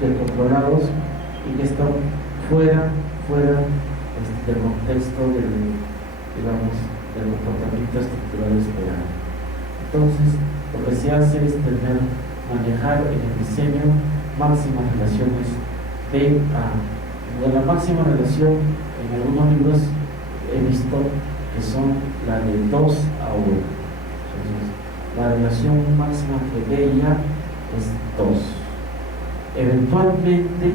controlados y que están fuera del contexto del, digamos, del comportamiento estructural esperado. Entonces, lo que se hace es manejar en el diseño máximas relaciones de A. De la máxima relación, en algunos libros he visto que son la de 2 a 1. Entonces, la relación máxima entre B y A es 2. Eventualmente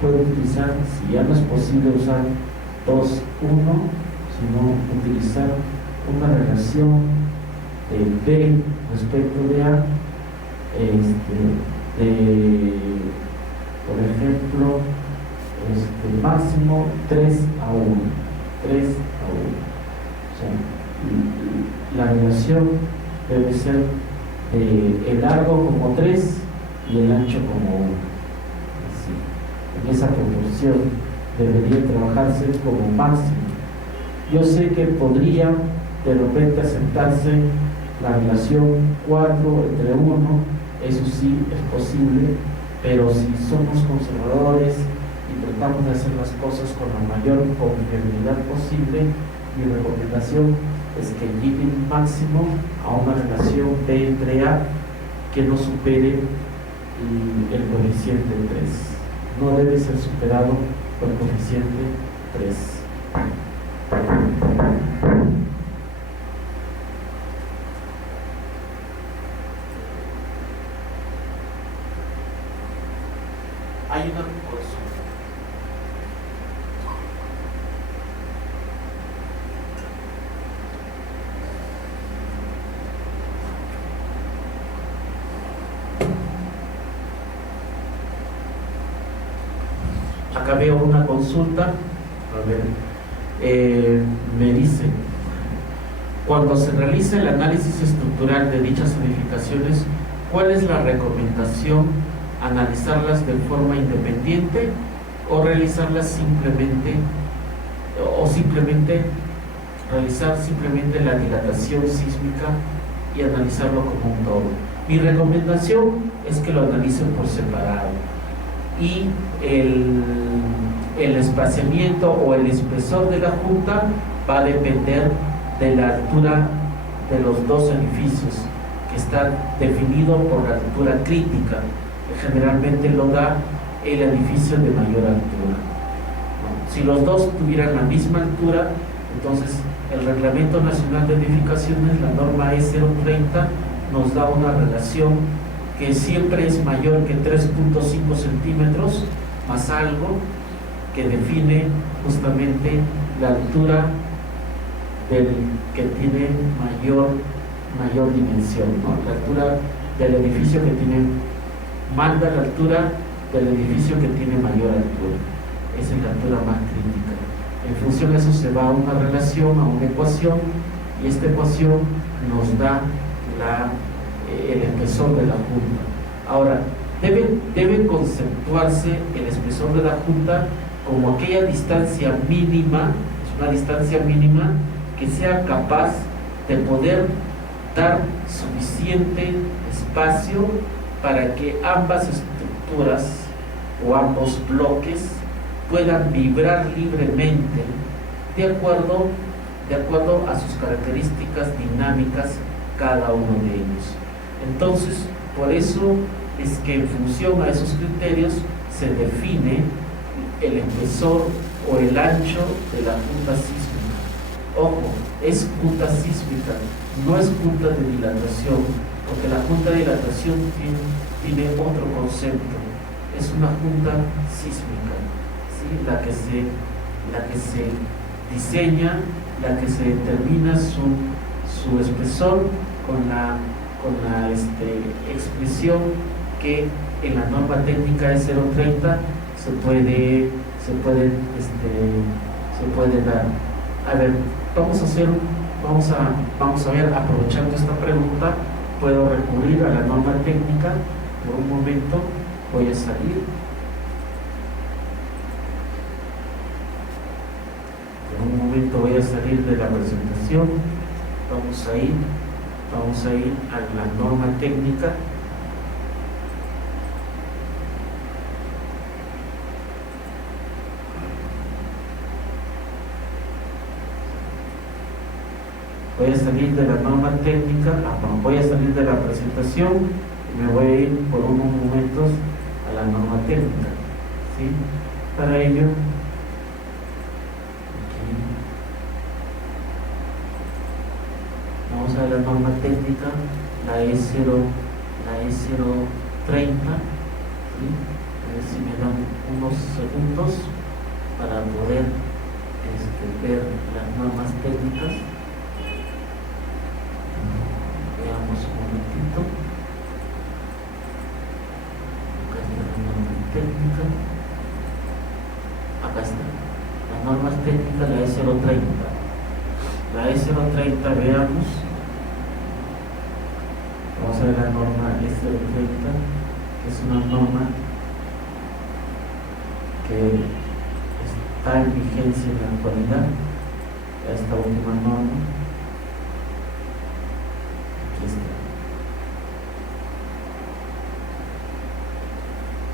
puedo utilizar, si ya no es posible usar 2, 1, sino utilizar una relación de B respecto de A, por ejemplo, máximo 3 a 1. 3 a 1. O sea, la relación debe ser el largo como 3 y el ancho como 1. Así, en esa proporción debería trabajarse como máximo. Yo sé que podría de repente aceptarse la relación 4 entre 1, eso sí es posible, pero si somos conservadores y tratamos de hacer las cosas con la mayor confiabilidad posible, mi recomendación es que lleguen máximo a una relación B entre A que no supere el coeficiente 3. No debe ser superado por el coeficiente 3. Hay una consulta. Acá veo una consulta. A ver, me dice: cuando se realiza el análisis estructural de dichas edificaciones, ¿cuál es la recomendación? ¿Analizarlas de forma independiente o realizarlas simplemente, realizar simplemente la dilatación sísmica y analizarlo como un todo? Mi recomendación es que lo analicen por separado y el espaciamiento o el espesor de la junta va a depender de la altura de los dos edificios, que está definido por la altura crítica. Generalmente lo da el edificio de mayor altura. Si los dos tuvieran la misma altura, entonces el Reglamento Nacional de Edificaciones, la norma E030, nos da una relación que siempre es mayor que 3.5 centímetros más algo, que define justamente la altura del que tiene mayor dimensión, ¿no? La altura del edificio que tiene, manda la altura del edificio que tiene mayor altura. Esa es la altura más crítica. En función de eso se va a una relación, a una ecuación, y esta ecuación nos da el espesor de la junta. Ahora, debe conceptuarse el espesor de la junta como aquella distancia mínima, es una distancia mínima que sea capaz de poder dar suficiente espacio para que ambas estructuras o ambos bloques puedan vibrar libremente de acuerdo a sus características dinámicas cada uno de ellos. Entonces, por eso es que en función a esos criterios se define el espesor o el ancho de la junta sísmica. Ojo, es junta sísmica, no es junta de dilatación, porque la junta de dilatación tiene otro concepto. Es una junta sísmica, ¿sí? la que se diseña, la que se determina su espesor con la expresión que en la norma técnica E030 se puede dar. A ver, vamos a ver, aprovechando esta pregunta, puedo recurrir a la norma técnica. Por un momento voy a salir. Por un momento voy a salir de la presentación. Vamos a ir a la norma técnica. Voy a salir de la norma técnica, voy a salir de la presentación y me voy a ir por unos momentos a la norma técnica, ¿sí? Para ello, aquí, vamos a ver la norma técnica, la E030, ¿sí? A ver si me dan unos segundos para poder ver las normas técnicas. Veamos un momentito. Acá está la norma técnica. Acá está. Las normas técnicas, la E030. La E030, veamos. Vamos a ver la norma E030, que es una norma que está en vigencia en la actualidad. Esta última norma, aquí está.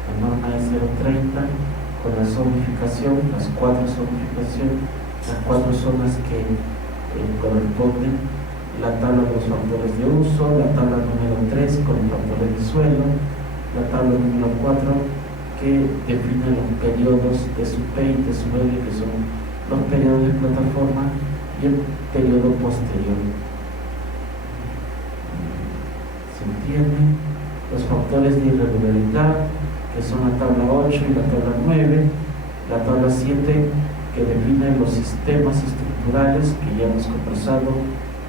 La norma E030 con la zonificación, las 4 zonificaciones, las 4 zonas que corresponden, la tabla de los factores de uso, la tabla número 3 con los factores de suelo, la tabla número 4 que define los periodos de su P y de su L, que son los periodos de plataforma y el periodo posterior. ¿Se entiende? Los factores de irregularidad, que son la tabla 8 y la tabla 9, la tabla 7, que define los sistemas estructurales, que ya hemos conversado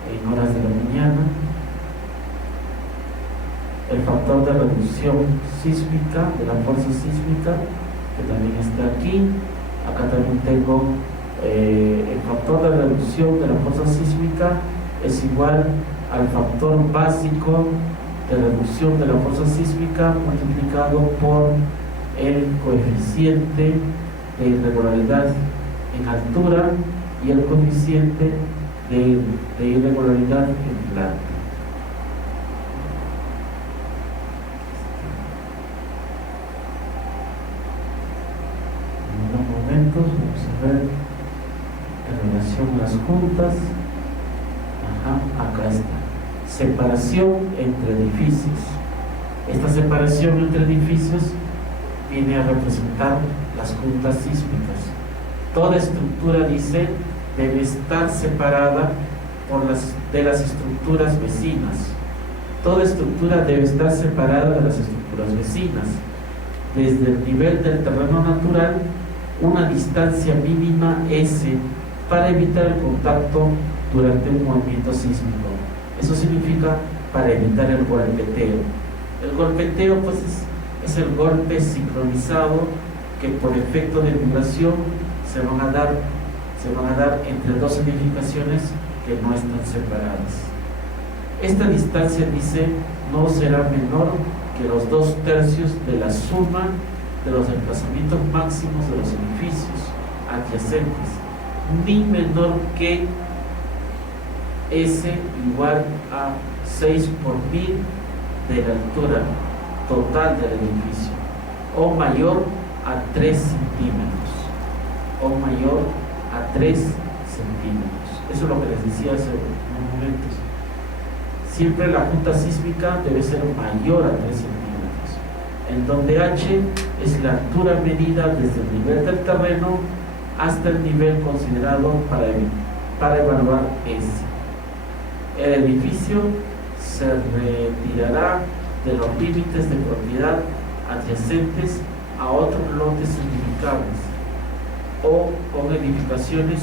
en horas de la mañana. El factor de reducción sísmica, de la fuerza sísmica, que también está aquí. Acá también tengo el factor de reducción de la fuerza sísmica es igual al factor básico de reducción de la fuerza sísmica multiplicado por el coeficiente de irregularidad en altura y el coeficiente de irregularidad en planta. Vamos a ver en relación a las juntas. Acá está. Separación entre edificios. Esta separación entre edificios viene a representar las juntas sísmicas. Toda estructura, dice, debe estar separada de las estructuras vecinas. Toda estructura debe estar separada de las estructuras vecinas. Desde el nivel del terreno natural, una distancia mínima S para evitar el contacto durante un movimiento sísmico. Eso significa para evitar el golpeteo. El golpeteo, pues, es el golpe sincronizado que por efecto de vibración se van a dar entre dos edificaciones que no están separadas. Esta distancia, dice, no será menor que los 2/3 de la suma de los desplazamientos máximos de los edificios adyacentes, ni menor que S igual a 6 por 1000 de la altura total del edificio, o mayor a 3 centímetros, o mayor a 3 centímetros. Eso es lo que les decía hace unos momentos. Siempre la junta sísmica debe ser mayor a 3 centímetros, en donde H es la altura medida desde el nivel del terreno hasta el nivel considerado para evaluar S. El edificio se retirará de los límites de propiedad adyacentes a otros lotes edificables o con edificaciones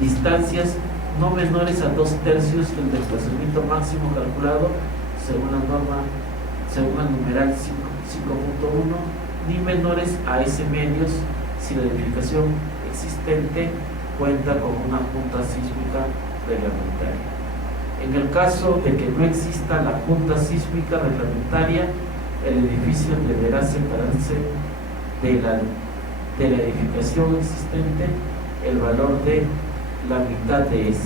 distancias no menores a 2/3 del desplazamiento máximo calculado según el numeral 5.1, ni menores a S medios si la edificación existente cuenta con una junta sísmica reglamentaria. En el caso de que no exista la junta sísmica reglamentaria, el edificio deberá separarse de la edificación existente el valor de la mitad de S,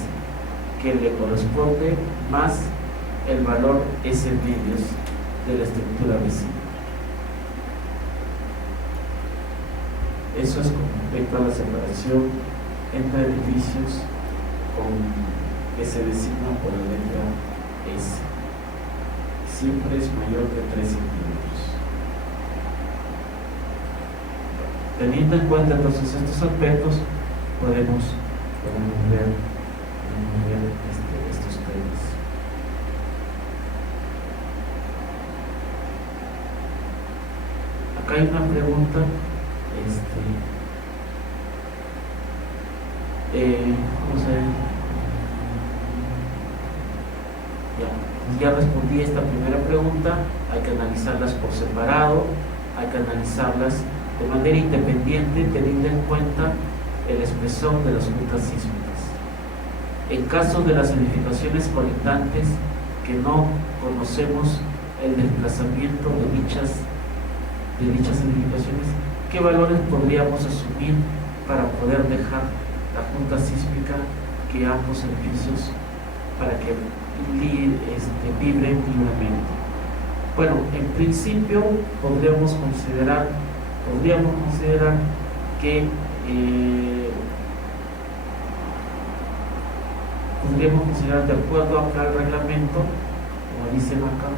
que le corresponde, más el valor S medios de la estructura vecina. Eso es con respecto a la separación entre edificios que se designa por la letra S. Siempre es mayor que 3 centímetros. Teniendo en cuenta entonces estos aspectos, podemos ver estos temas. Acá hay una pregunta, vamos a ver. Ya respondí esta primera pregunta. Hay que analizarlas por separado, hay que analizarlas de manera independiente, teniendo en cuenta el espesor de las juntas sísmicas. En caso de las edificaciones colindantes que no conocemos el desplazamiento de dichas edificaciones, ¿qué valores podríamos asumir para poder dejar la junta sísmica que ambos edificios para que vibren libremente? Bueno, en principio podríamos considerar que de acuerdo acá al reglamento, como dicen acá,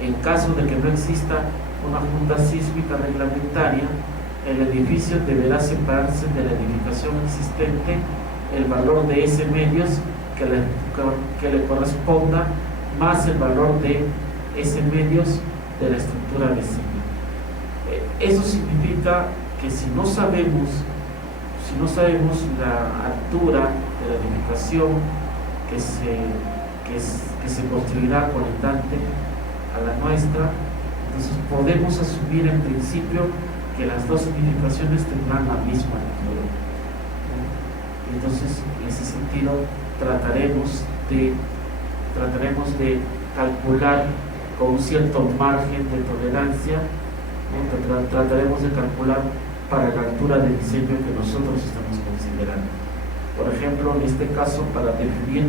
en caso de que no exista una junta sísmica reglamentaria, el edificio deberá separarse de la edificación existente el valor de S medios que le corresponda más el valor de S medios de la estructura vecina. Eso significa que si no sabemos la altura de la edificación que se construirá colindante a la nuestra, entonces podemos asumir en principio que las dos edificaciones tendrán la misma altura. Entonces, en ese sentido, trataremos de calcular con un cierto margen de tolerancia, ¿no? Trataremos de calcular para la altura de diseño que nosotros estamos considerando. Por ejemplo, en este caso, para definir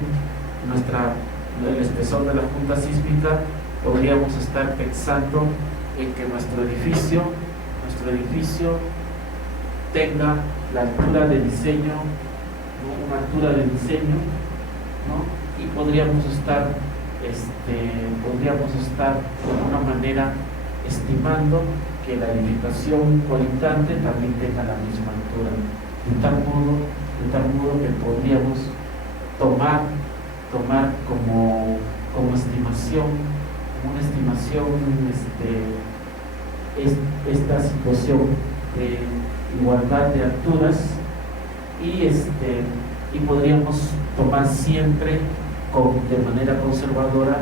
el espesor de la junta sísmica, podríamos estar pensando en que nuestro edificio tenga la altura de diseño, ¿no? Una altura de diseño, ¿no? Y podríamos estar de alguna manera estimando que la edificación colindante también tenga la misma altura, de tal modo que podríamos tomar como estimación, esta situación de igualdad de alturas y podríamos tomar siempre de manera conservadora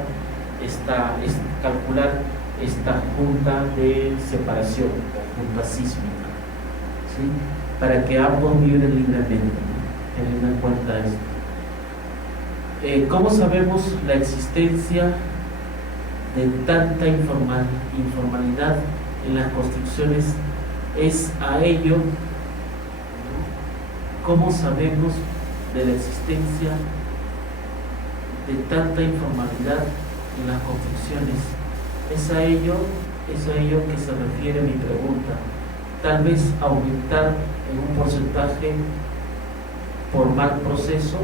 calcular esta junta de separación o junta sísmica, ¿sí? Para que ambos vibren libremente, teniendo en cuenta esto. ¿Cómo sabemos la existencia de tanta informalidad en las construcciones? Es a ello, ¿no? ¿Cómo sabemos de la existencia de tanta informalidad en las construcciones? Es a ello que se refiere mi pregunta. Tal vez aumentar en un porcentaje por mal proceso.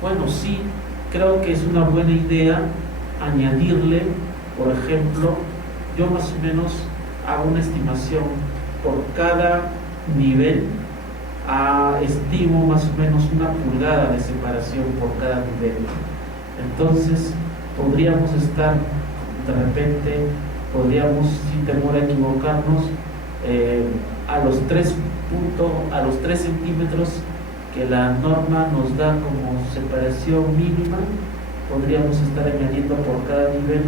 Bueno, sí, creo que es una buena idea añadirle, por ejemplo, yo más o menos hago una estimación por cada nivel, estimo más o menos 1 pulgada de separación por cada nivel. Entonces podríamos estar, de repente, sin temor a equivocarnos, a los 3 centímetros que la norma nos da como separación mínima, podríamos estar añadiendo por cada nivel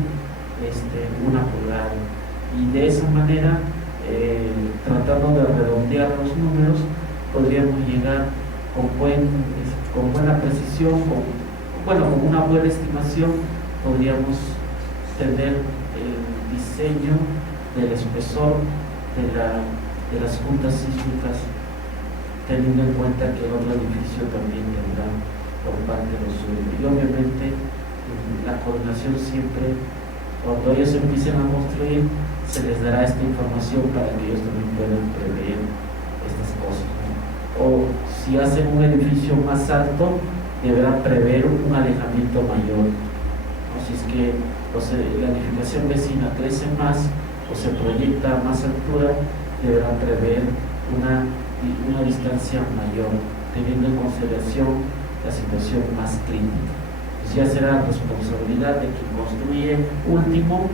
1 pulgada, y de esa manera, tratando de redondear los números, podríamos llegar con buena precisión, con una buena estimación, podríamos tener el diseño del espesor de las juntas sísmicas, teniendo en cuenta que el otro edificio también tendrá por parte de los suyos. Y obviamente la coordinación siempre, cuando ellos empiecen a construir, se les dará esta información para que ellos también puedan prever estas cosas, ¿no? o si hacen un edificio más alto, deberán prever un alejamiento mayor, ¿no? Si es que la edificación vecina crece más o se proyecta a más altura, deberán prever una distancia mayor, teniendo en consideración la situación más crítica. Pues ya será responsabilidad de quien construye último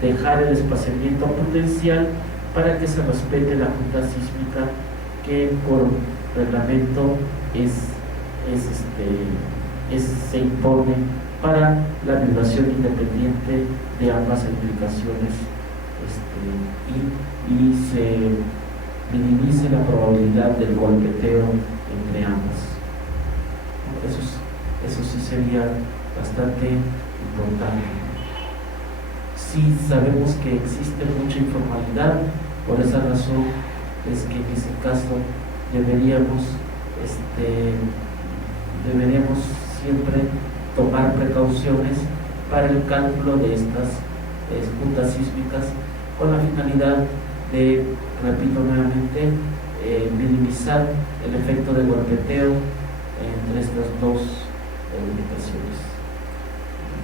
dejar el espaciamiento prudencial para que se respete la junta sísmica que por reglamento se impone para la vibración independiente de ambas edificaciones, y se minimice la probabilidad del golpeteo entre ambas. Eso sí sería bastante importante. Sí sabemos que existe mucha informalidad, por esa razón es que en ese caso deberíamos siempre tomar precauciones para el cálculo de estas juntas sísmicas, con la finalidad de, repito nuevamente, minimizar el efecto de golpeteo entre estas dos edificaciones,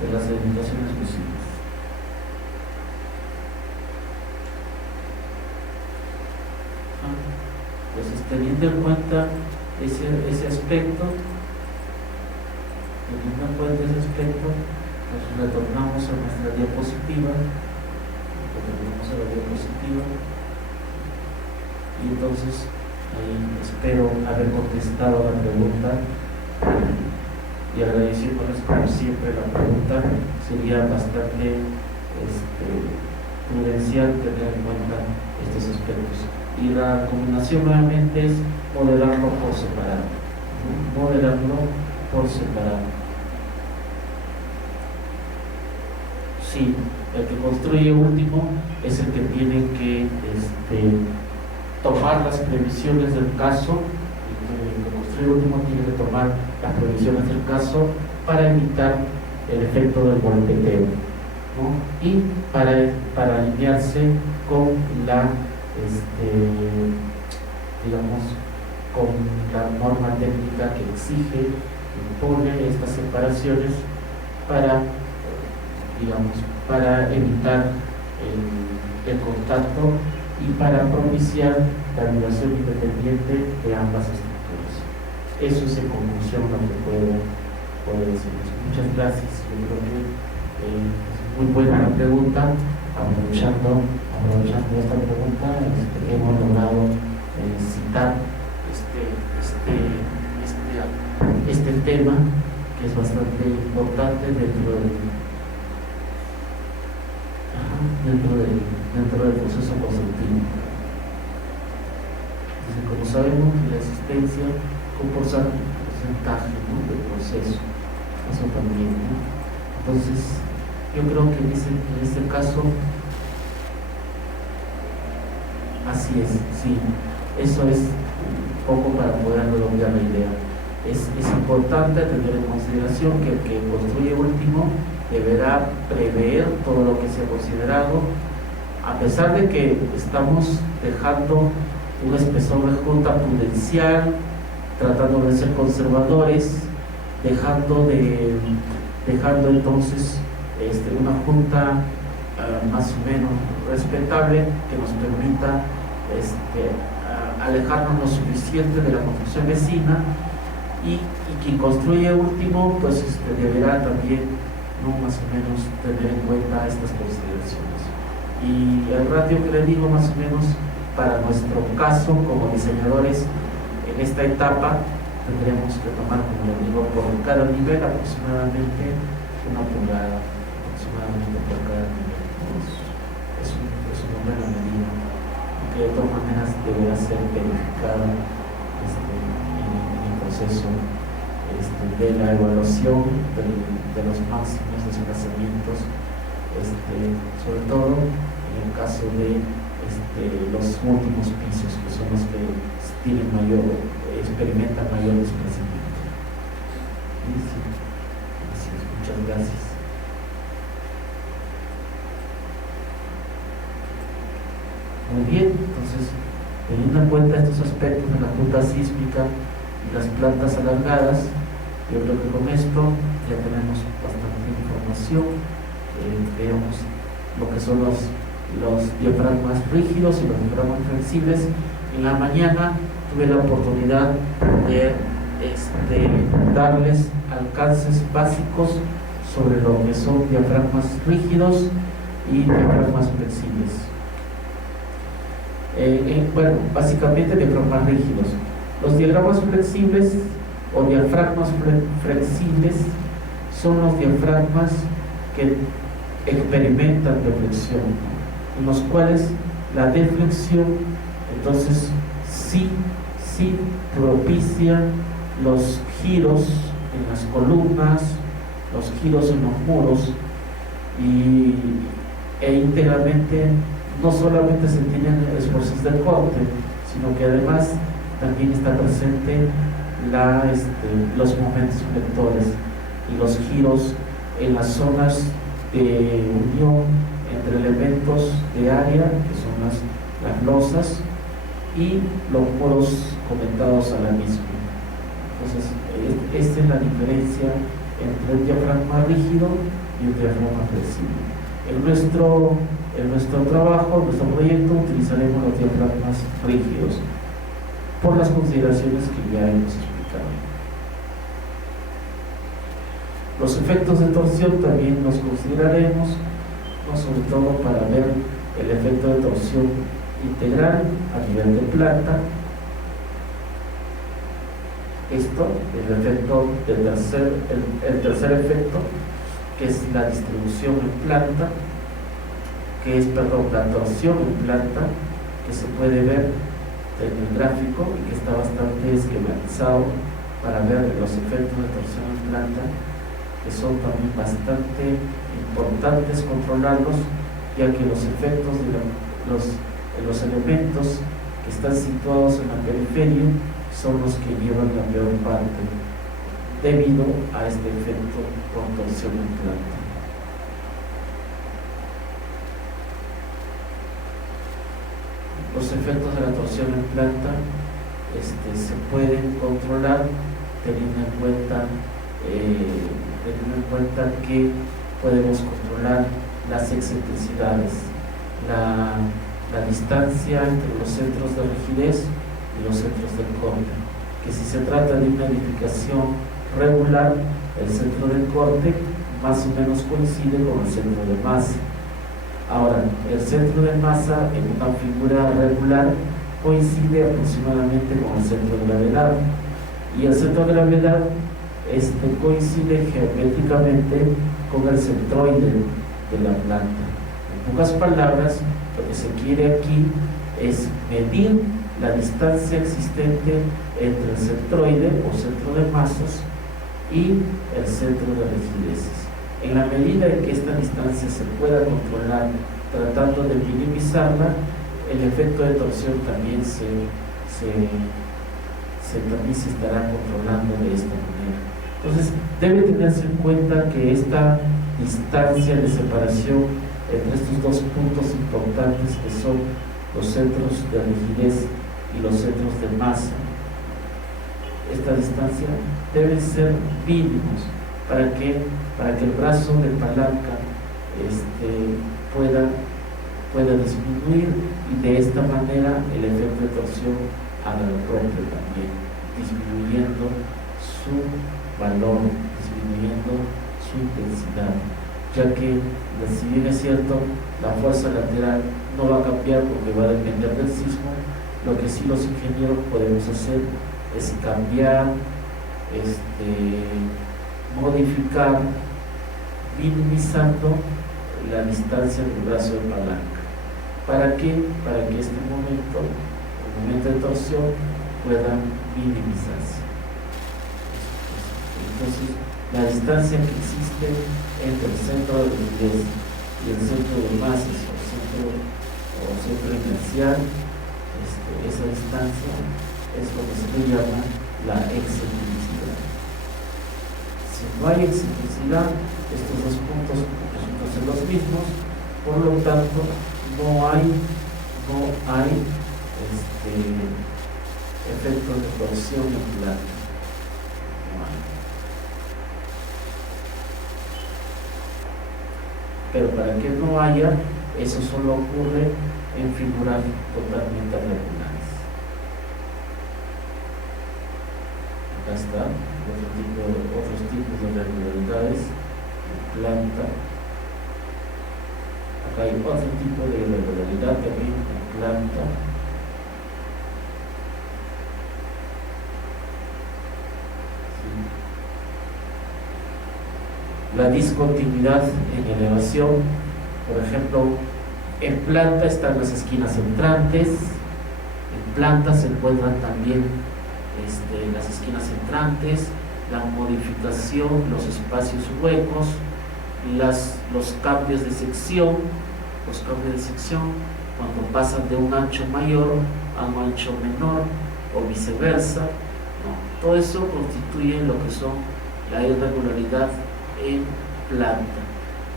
de las edificaciones posibles. Pues teniendo en cuenta ese aspecto, nos retornamos a nuestra diapositiva, y entonces ahí espero haber contestado la pregunta, y agradeciéndoles como siempre la pregunta. Sería bastante prudencial tener en cuenta estos aspectos, y la recomendación nuevamente es moderarlo por separado, Sí, el que construye último es el que tiene que tomar las previsiones del caso. El que construye último tiene que tomar las previsiones del caso para evitar el efecto del golpeteo, ¿no? Y para alinearse con la con la norma técnica que exige, que impone estas separaciones para evitar el contacto y para propiciar la vibración independiente de ambas estructuras. Eso es en conclusión lo que puedo decir. Muchas gracias. Yo creo que es muy buena la pregunta. Aprovechando esta pregunta, hemos logrado citar este tema, que es bastante importante dentro del proceso constructivo. Entonces, como sabemos, la existencia comporta un porcentaje, ¿no?, del proceso. Eso también, ¿no? Entonces, yo creo que en este caso, así es, sí. Eso es un poco para poder redondear la idea. Es importante tener en consideración que el que construye último deberá prever todo lo que se ha considerado, a pesar de que estamos dejando un espesor de junta prudencial, tratando de ser conservadores, dejando entonces una junta más o menos respetable, que nos permita alejarnos lo suficiente de la construcción vecina, y quien construye último pues deberá también, ¿no?, más o menos tener en cuenta estas consideraciones. Y el ratio que le digo, más o menos para nuestro caso como diseñadores, en esta etapa tendremos que tomar, como le digo, por cada nivel aproximadamente 1 pulgada, por cada nivel. Es una buena medida, que de todas maneras deberá ser verificada en el proceso de la evaluación de los máximos desplazamientos, sobre todo en el caso de los últimos pisos, que son los que experimentan mayor desplazamiento. Sí, muchas gracias. Muy bien, entonces Teniendo en cuenta estos aspectos de la ruta sísmica y las plantas alargadas, yo creo que con esto ya tenemos bastante información. Veamos lo que son los diafragmas rígidos y los diafragmas flexibles. En la mañana tuve la oportunidad de darles alcances básicos sobre lo que son diafragmas rígidos y diafragmas flexibles. Bueno, básicamente diafragmas rígidos. Los diafragmas flexibles o diafragmas flexibles son los diafragmas que experimentan deflexión, en los cuales la deflexión entonces sí propicia los giros en las columnas, los giros en los muros e íntegramente no solamente se tienen esfuerzos del corte, sino que además también está presente los momentos flectores y los giros en las zonas de unión entre elementos de área, que son las losas, y los muros conectados a la misma. Entonces, esta es la diferencia entre un diafragma rígido y un diafragma flexible. En nuestro trabajo, en nuestro proyecto, utilizaremos los diafragmas rígidos por las consideraciones que ya hemos explicado. Los efectos de torsión también los consideraremos, ¿no? Sobre todo para ver el efecto de torsión integral a nivel de planta. Esto, el tercer efecto, que es la distribución en planta, la torsión en planta, que se puede ver en el gráfico y que está bastante esquematizado para ver los efectos de torsión en planta, que son también bastante importantes controlarlos, ya que los efectos de los elementos que están situados en la periferia son los que llevan la peor parte debido a este efecto con torsión en planta. Los efectos de la torsión en planta se pueden controlar teniendo en cuenta que podemos controlar las excentricidades, la distancia entre los centros de rigidez y los centros del corte, que si se trata de una edificación regular, el centro del corte más o menos coincide con el centro de masa. Ahora, el centro de masa en una figura regular coincide aproximadamente con el centro de gravedad, y el centro de gravedad coincide geométricamente con el centroide de la planta. En pocas palabras, lo que se quiere aquí es medir la distancia existente entre el centroide o centro de masas y el centro de rigideces. En la medida en que esta distancia se pueda controlar tratando de minimizarla, el efecto de torsión también se estará controlando de esta manera. Entonces, debe tenerse en cuenta que esta distancia de separación entre estos dos puntos importantes, que son los centros de rigidez y los centros de masa, esta distancia debe ser mínimos para que el brazo de palanca pueda disminuir, y de esta manera el efecto de torsión haga lo propio también, disminuyendo su valor, disminuyendo su intensidad, ya que si bien es cierto la fuerza lateral no va a cambiar porque va a depender del sismo, lo que sí los ingenieros podemos hacer es cambiar, modificar, minimizando la distancia del brazo de palanca. ¿Para qué? Para que el momento de torsión, pueda minimizarse. Entonces, la distancia que existe entre el centro de rigidez y el centro de masas o centro inercial, esa distancia es lo que se le llama la excentricidad. Si no hay excentricidad, estos dos puntos resultan ser los mismos, por lo tanto no hay efectos de corrosión en planta. Pero para que no haya, eso solo ocurre en figuras totalmente regulares. Acá está otros tipos de regularidades en planta. Acá hay otro tipo de irregularidad también en planta. La discontinuidad en elevación, por ejemplo, en planta están las esquinas entrantes, en planta se encuentran también las esquinas entrantes, la modificación, los espacios huecos, los cambios de sección, cuando pasan de un ancho mayor a un ancho menor o viceversa, ¿no? Todo eso constituye lo que son la irregularidad en planta.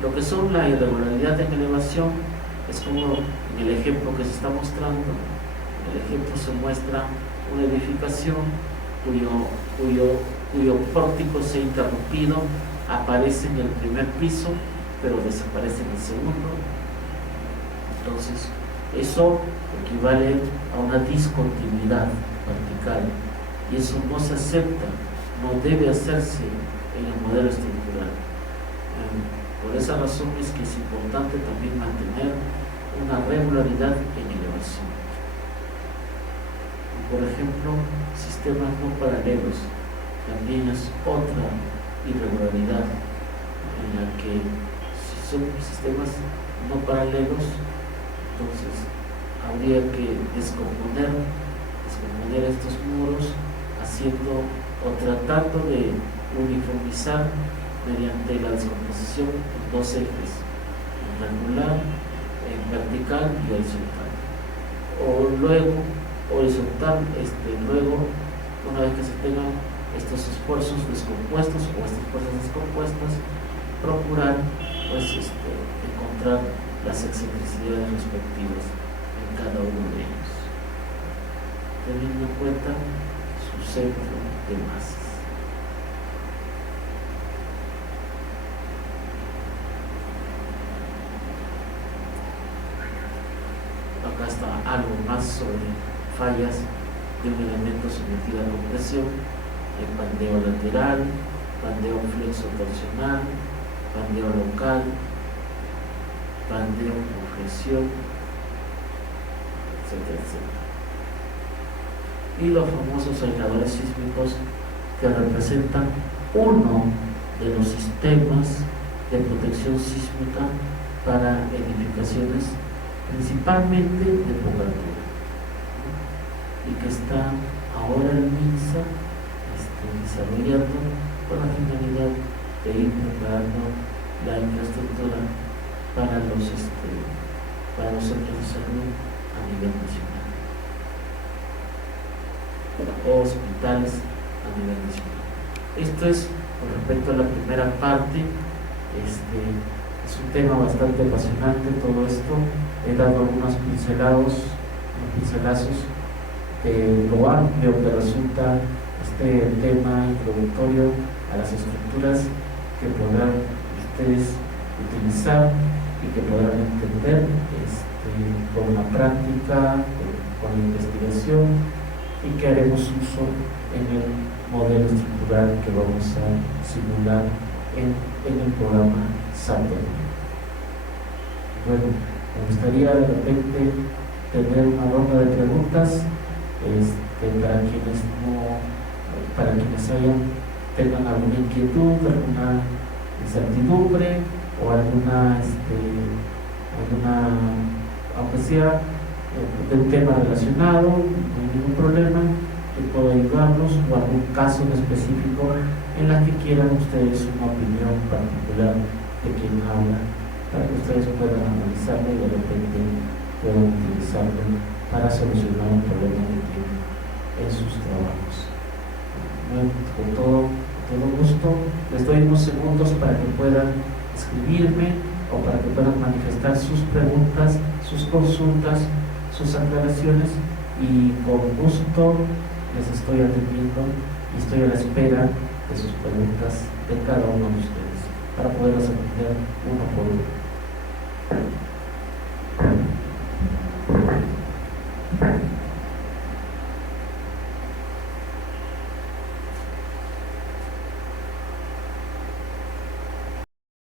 Lo que son la irregularidad en elevación es como en el ejemplo que se está mostrando. En el ejemplo se muestra una edificación cuyo pórtico se ha interrumpido, aparece en el primer piso pero desaparece en el segundo. Entonces eso equivale a una discontinuidad vertical y eso no se acepta, no debe hacerse en el modelo estructural. Por esa razón es que es importante también mantener una regularidad en elevación. Por ejemplo, sistemas no paralelos también es otra irregularidad en la que si son sistemas no paralelos, entonces habría que descomponer estos muros haciendo o tratando de uniformizar mediante la descomposición en dos ejes, en regular, en vertical y horizontal. O luego, horizontal, luego, una vez que se tengan estos esfuerzos descompuestos o estas fuerzas descompuestas, procurar encontrar las excentricidades respectivas en cada uno de ellos, teniendo en cuenta su centro de masas. Acá está algo más sobre fallas de un elemento sometido a compresión: el pandeo lateral, pandeo flexo torsional, pandeo local, pandeo con flexión, etcétera, etcétera. Y los famosos aisladores sísmicos, que representan uno de los sistemas de protección sísmica para edificaciones principalmente de poca altura, y que está ahora el MINSA desarrollando con la finalidad de ir preparando la infraestructura para los centros de salud a nivel nacional o hospitales a nivel nacional. Esto es con respecto a la primera parte. Es un tema bastante apasionante todo esto. He dado algunos pincelazos de lo amplio que resulta este tema introductorio a las estructuras que podrán ustedes utilizar y que podrán entender con la práctica, con la investigación, y que haremos uso en el modelo estructural que vamos a simular en el programa Saturn. Bueno, me gustaría de repente tener una ronda de preguntas para quienes tengan alguna inquietud, alguna incertidumbre o alguna aunque sea de un tema relacionado, no hay ningún problema, que puedo ayudarlos, o algún caso en específico en la que quieran ustedes una opinión particular de quien habla, para que ustedes puedan analizarlo y de repente puedan utilizarlo para solucionar un problema que tienen en sus trabajos. Bueno, con todo gusto, les doy unos segundos para que puedan escribirme o para que puedan manifestar sus preguntas, sus consultas, sus aclaraciones, y con gusto les estoy atendiendo y estoy a la espera de sus preguntas de cada uno de ustedes para poderlas atender uno por uno.